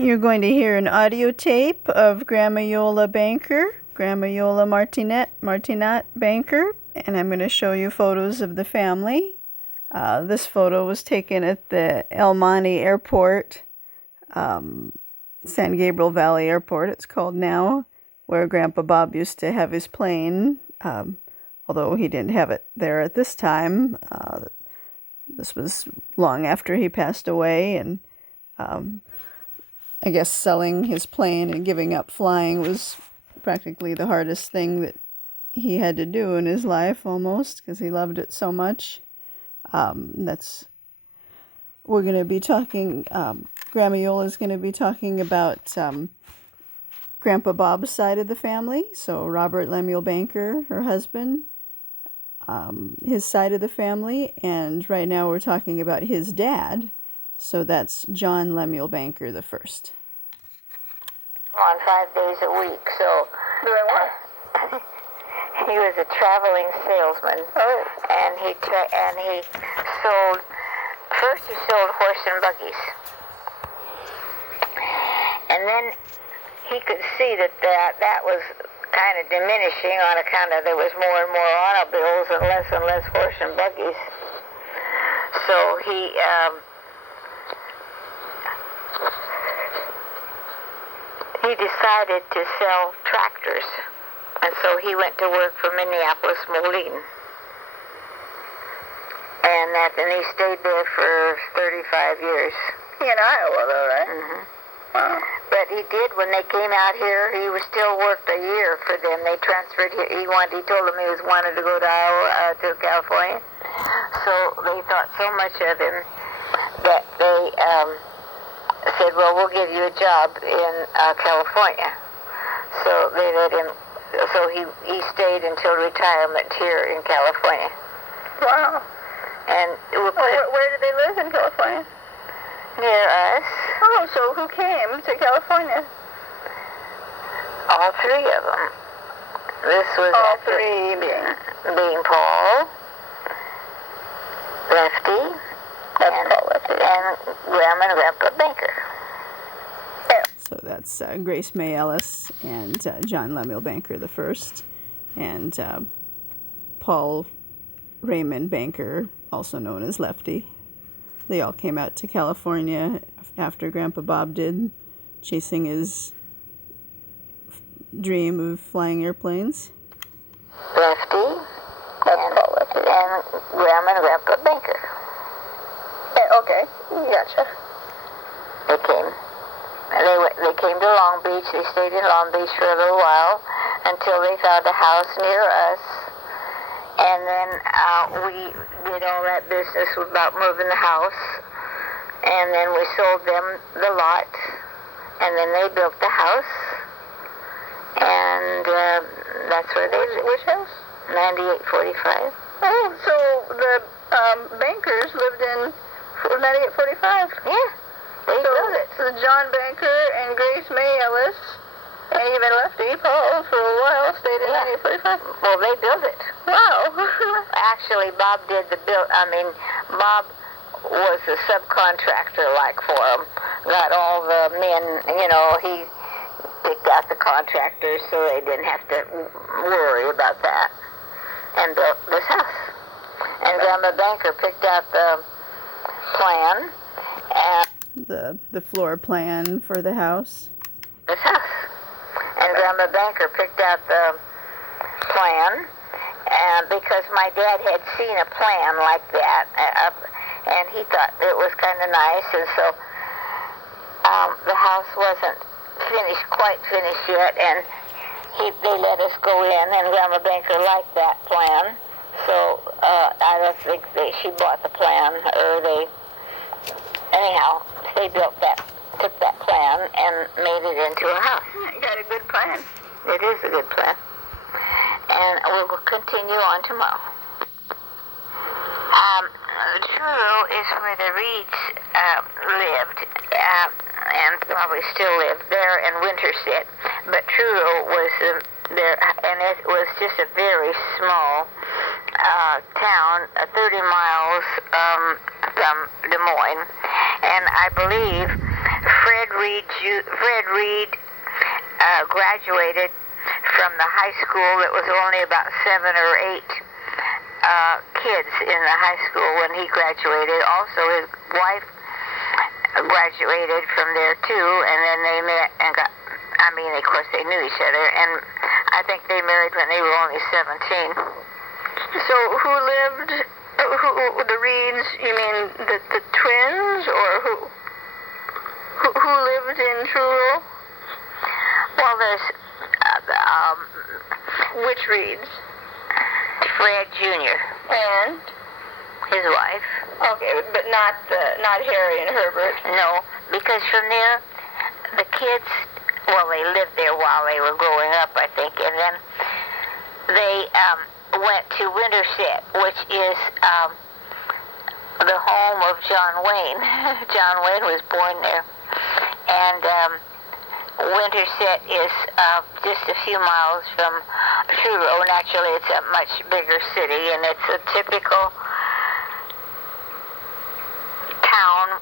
You're going to hear an audio tape of Grandma Iole Banker, Grandma Iole Martinat Banker, and I'm going to show you photos of the family. This photo was taken at the El Monte Airport, San Gabriel Valley Airport, it's called now, where Grandpa Bob used to have his plane, although he didn't have it there at this time. This was long after he passed away, and I guess selling his plane and giving up flying was practically the hardest thing that he had to do in his life, almost, because he loved it so much. We're going to be talking, Grandma Iole is going to be talking about Grandpa Bob's side of the family. So Robert Lemuel Banker, her husband, his side of the family. And right now we're talking about his dad. So that's John Lemuel Banker the first. On 5 days a week, so doing what? He was a traveling salesman. Oh. And he sold. First, he sold horse and buggies, and then he could see that was kind of diminishing on account of there was more and more automobiles and less horse and buggies. So he decided to sell tractors, and so he went to work for Minneapolis Moline. And he stayed there for 35 years. In Iowa, though, right? Mm-hmm. Wow. But he did, when they came out here, he was still worked a year for them. They transferred, he told them he wanted to go to Iowa, to California. So they thought so much of him that they said, well, we'll give you a job in California. So they let him, so he stayed until retirement here in California. Wow. And where did they live in California? Near us. Oh, so who came to California? All three of them. This was all three being Paul, Lefty, and Grandma and Grandpa Banker. So that's Grace May Ellis and John Lemuel Banker the first, and Paul Raymond Banker, also known as Lefty. They all came out to California after Grandpa Bob did, chasing his dream of flying airplanes. Lefty and Grandma and Grandpa Banker. Okay, gotcha. They came. They came to Long Beach. They stayed in Long Beach for a little while until they found a house near us. And then we did all that business about moving the house. And then we sold them the lot. And then they built the house. And that's where they lived. Which house? 9845. Oh, so the Bankers lived in 9845. Yeah, they built it. So John Banker and Grace May Ellis, and even Lefty, Paul, for a while, stayed in 9845. Well, they built it. Wow. Actually, Bob did the build. Bob was a subcontractor, for them. Got all the men, he picked out the contractors so they didn't have to worry about that. And built this house. And Grandma Banker picked out the plan. And the floor plan for the house. This house. And Grandma Banker picked out the plan, and because my dad had seen a plan like that, and he thought it was kind of nice, and so the house wasn't quite finished yet, and they let us go in, and Grandma Banker liked that plan, so I don't think she bought the plan, or anyhow, they took that plan and made it into a house. You got a good plan. It is a good plan. And we'll continue on tomorrow. Truro is where the Reeds lived, and probably still live there in Winterset. But Truro was there, and it was just a very small town, 30 miles from Des Moines. And I believe Fred Fred Reed graduated from the high school. That was only about 7 or 8 kids in the high school when he graduated. Also, his wife graduated from there too, and then they met and got, I mean, of course they knew each other, and I think they married when they were only 17. So who lived, the Reeds, you mean the twins, or who lived in Truro? Well, there's, Which Reeds? Fred Jr. And? His wife. Okay, but not Harry and Herbert. No, because from there, the kids, well, they lived there while they were growing up, I think, and then they went to Winterset, which is the home of John Wayne. John Wayne was born there. And Winterset is just a few miles from Truro. Naturally, it's a much bigger city, and it's a typical town,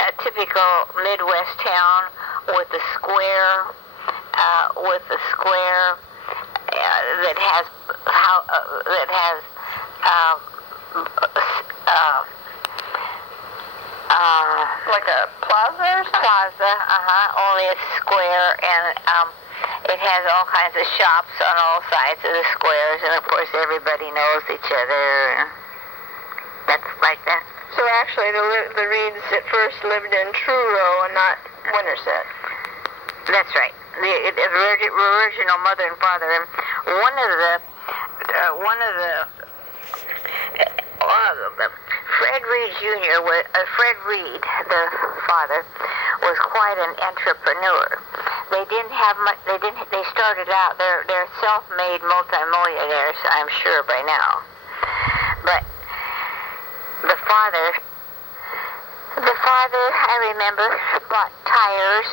a typical Midwest town with a square, that has Like a plaza or something? plaza, only a square, and it has all kinds of shops on all sides of the squares, and of course everybody knows each other. That's like that. So actually the Reeds at first lived in Truro and not Winterset. That's right. The original mother and father, and one of the Fred Reed Jr. Fred Reed, the father, was quite an entrepreneur. They didn't have much. They started out. They're self-made multimillionaires, I'm sure by now. But the father, I remember, bought tires,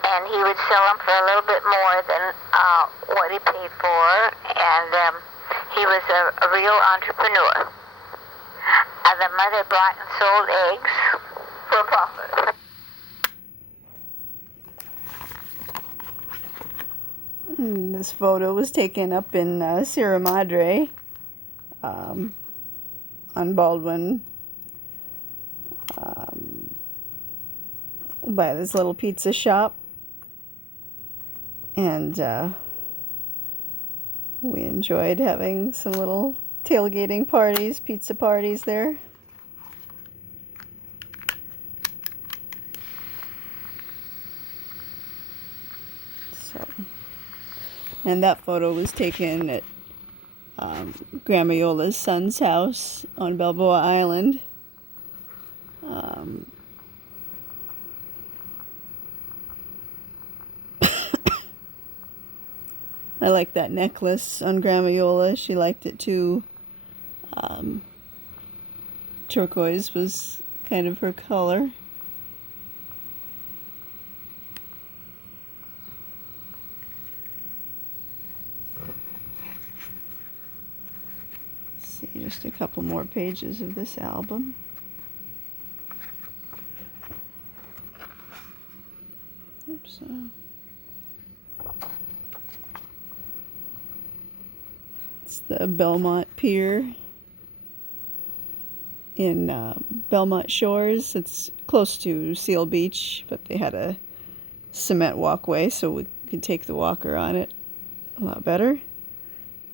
and he would sell them for a little bit more than what he paid for, and he was a real entrepreneur. The mother bought and sold eggs for profit. This photo was taken up in Sierra Madre on Baldwin by this little pizza shop, and we enjoyed having some little tailgating parties, pizza parties there. So, and that photo was taken at Grandma Iola's son's house on Balboa Island. I like that necklace on Grandma Iole. She liked it too. Turquoise was kind of her color. Let's see, just a couple more pages of this album. Oops. It's the Belmont Pier in Belmont Shores. It's close to Seal Beach, but they had a cement walkway so we could take the walker on it a lot better.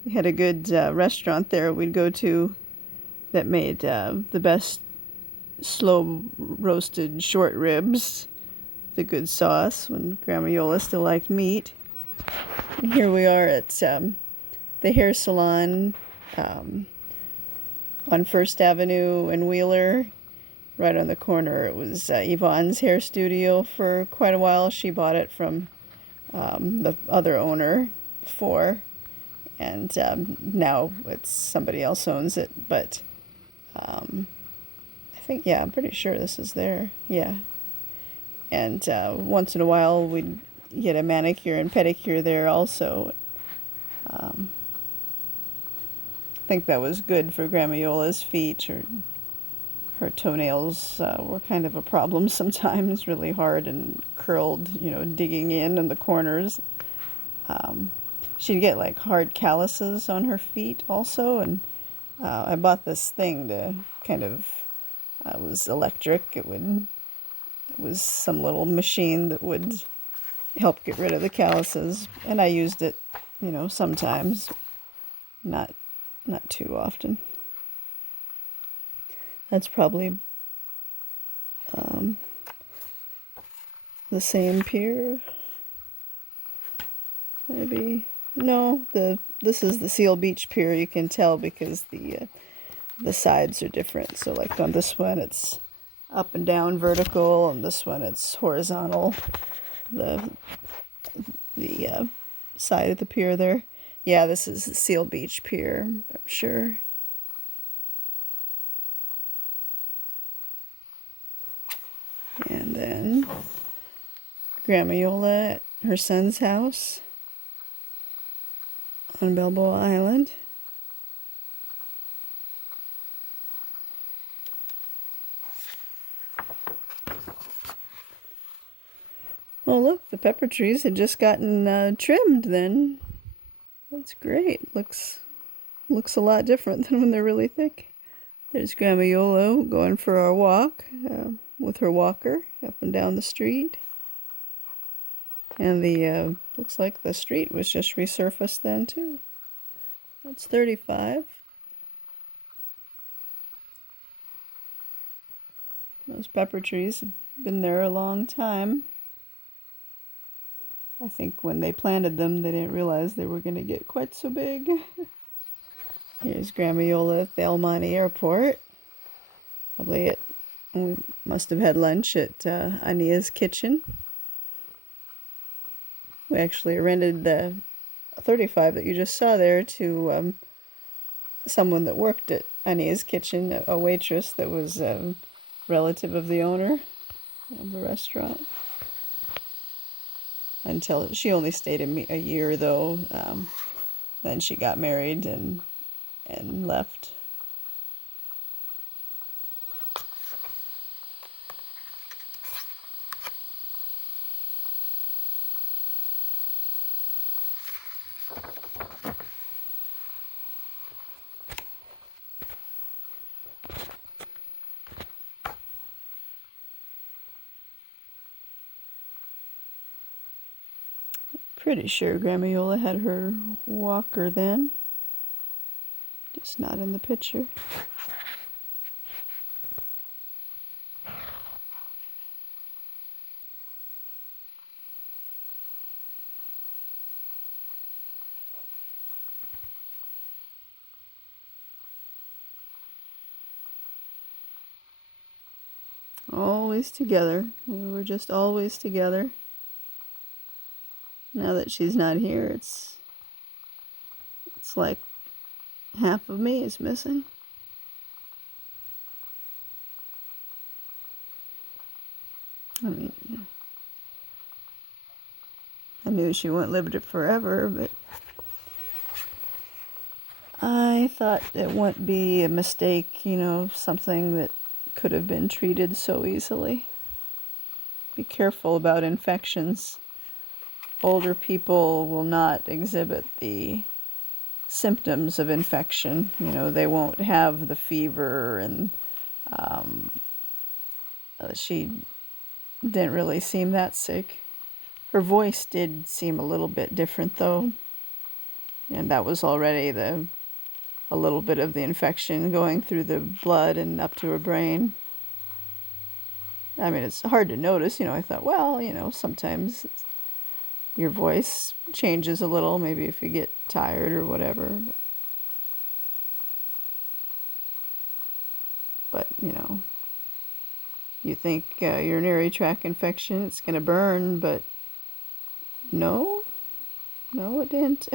We had a good restaurant there we'd go to that made the best slow roasted short ribs, the good sauce when Grandma Iole still liked meat. And here we are at the hair salon on First Avenue and Wheeler, right on the corner. It was Yvonne's hair studio for quite a while. She bought it from the other owner before, and now it's somebody else owns it. But I think, yeah, I'm pretty sure this is there. Yeah. And once in a while we'd get a manicure and pedicure there also. I think that was good for Grandma Iola's feet. Her her toenails were kind of a problem sometimes, really hard and curled, digging in the corners. She'd get like hard calluses on her feet also, and I bought this thing to kind of, it was electric. It was some little machine that would help get rid of the calluses, and I used it, sometimes, not too often. That's probably the same pier, maybe. No, this is the Seal Beach pier. You can tell because the sides are different. So like on this one, it's up and down vertical, and this one it's horizontal. The side of the pier there. Yeah, this is the Seal Beach pier, I'm sure. And then Grandma Iole at her son's house on Balboa Island. Oh, look, the pepper trees had just gotten trimmed then. That's great. Looks a lot different than when they're really thick. There's Grandma Iole going for our walk with her walker up and down the street. And the looks like the street was just resurfaced then too. That's 35. Those pepper trees have been there a long time. I think when they planted them, they didn't realize they were going to get quite so big. Here's Grandma Iole at the El Monte Airport. Probably we must have had lunch at Ania's kitchen. We actually rented the 35 that you just saw there to someone that worked at Ania's kitchen, a waitress that was a relative of the owner of the restaurant. Until she only stayed a year though. Then she got married and left. Pretty sure Grandma Iole had her walker then. Just not in the picture. Always together. We were just always together. Now that she's not here, it's like half of me is missing. I mean, I knew she wouldn't live it forever, but I thought it wouldn't be a mistake, something that could have been treated so easily. Be careful about infections. Older people will not exhibit the symptoms of infection. They won't have the fever, and she didn't really seem that sick. Her voice did seem a little bit different though, and that was already a little bit of the infection going through the blood and up to her brain. I mean, it's hard to notice, I thought, well, sometimes your voice changes a little, maybe if you get tired or whatever. But you think urinary tract infection, it's going to burn, but no, it didn't.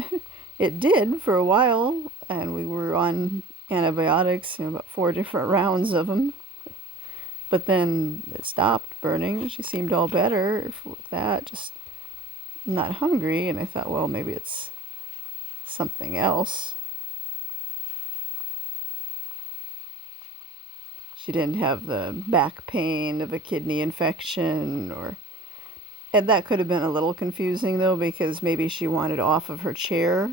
It did for a while, and we were on antibiotics, about 4 different rounds of them. But then it stopped burning. She seemed all better with that, just not hungry. And I thought, well, maybe it's something else. she didn't have the back pain of a kidney infection, and that could have been a little confusing though, because maybe she wanted off of her chair,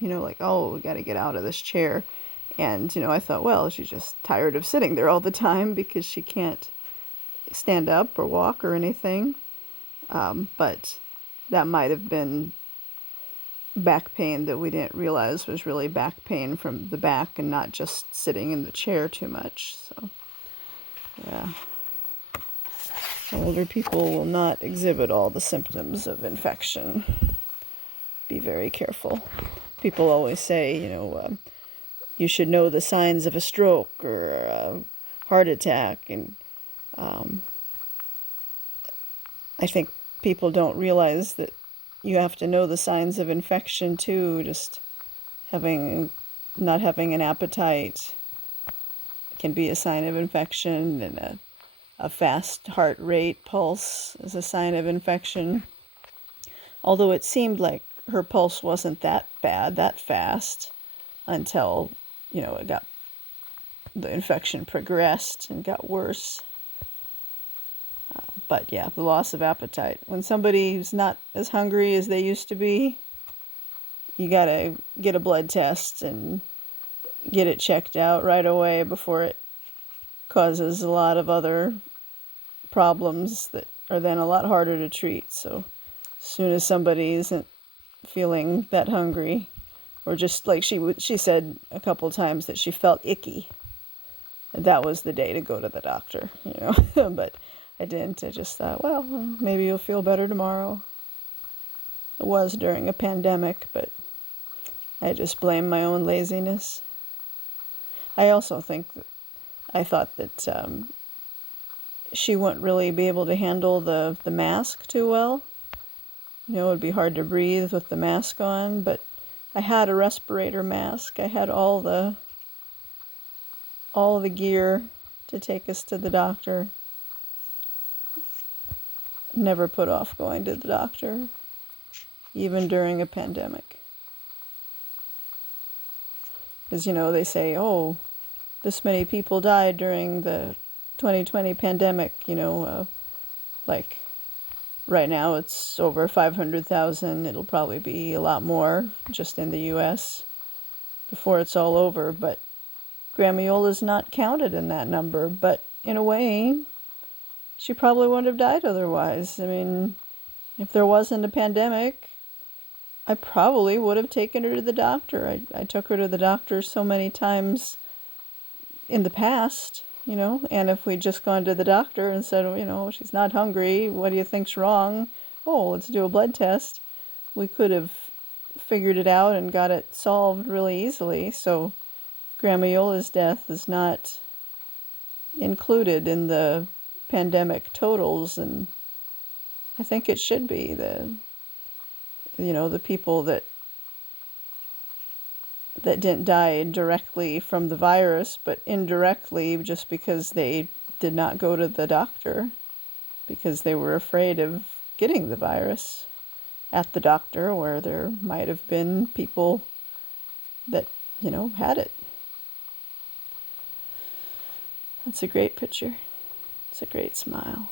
like, oh, we got to get out of this chair. And, I thought, well, she's just tired of sitting there all the time because she can't stand up or walk or anything. But that might have been back pain that we didn't realize was really back pain from the back and not just sitting in the chair too much. So, yeah. Older people will not exhibit all the symptoms of infection. Be very careful. People always say, you should know the signs of a stroke or a heart attack. And I think people don't realize that you have to know the signs of infection too. Just not having an appetite can be a sign of infection, and a fast heart rate pulse is a sign of infection. Although it seemed like her pulse wasn't that bad, that fast, until, the infection progressed and got worse. But yeah, the loss of appetite. When somebody's not as hungry as they used to be, you gotta get a blood test and get it checked out right away before it causes a lot of other problems that are then a lot harder to treat. So as soon as somebody isn't feeling that hungry, or just like she said a couple times that she felt icky, and that was the day to go to the doctor, But I didn't. I just thought, well, maybe you'll feel better tomorrow. It was during a pandemic, but I just blame my own laziness. I also I thought that she wouldn't really be able to handle the mask too well. It would be hard to breathe with the mask on, but I had a respirator mask. I had all the gear to take us to the doctor. Never put off going to the doctor, even during a pandemic. Because, they say, oh, this many people died during the 2020 pandemic, like right now it's over 500,000. It'll probably be a lot more just in the U.S. before it's all over. But Grandma Iole is not counted in that number. But in a way, she probably wouldn't have died otherwise. I mean, if there wasn't a pandemic, I probably would have taken her to the doctor. I took her to the doctor so many times in the past, and if we'd just gone to the doctor and said, she's not hungry, what do you think's wrong? Oh, let's do a blood test. We could have figured it out and got it solved really easily. So Grandma Iole's death is not included in the pandemic totals, and I think it should be. The people that didn't die directly from the virus, but indirectly just because they did not go to the doctor because they were afraid of getting the virus at the doctor, where there might have been people that, had it. That's a great picture. It's a great smile.